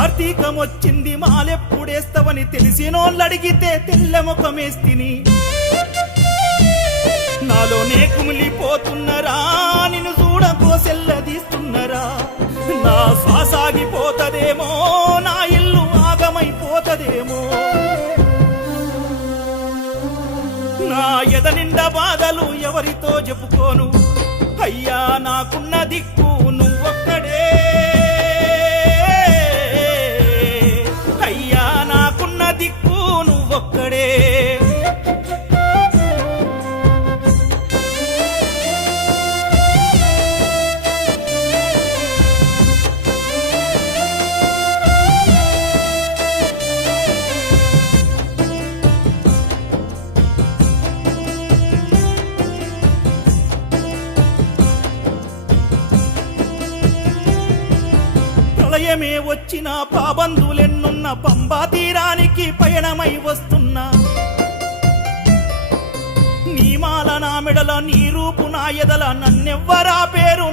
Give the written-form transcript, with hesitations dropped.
కార్తీకమొచ్చింది మాలెప్పుడేస్తవని తెలిసినోళ్ళడిగితే తెల్లముఖమేస్తిని నాలోనే కుమిలిపోతున్నరా నిన్ను చూడకోసెల్లదీస్తున్నరా నా శ్వాసాగిపోతదేమో నా ఇల్లు ఆగమైపోతదేమో నా ఎద నిండా బాధలు ఎవరితో చెప్పుకోను అయ్యా నాకున్న దిక్కు నువ్వొక్కడే అయ్యా నాకున్న దిక్కు నువ్వొక్కడే ప్రళయమే వచ్చిన పాబందులెన్నున్న పంబా తీరానికి పయనమై వస్తున్నా నీ మాల నా మెడల నీ రూపు నా ఎదల నన్నెవ్వరా పేరు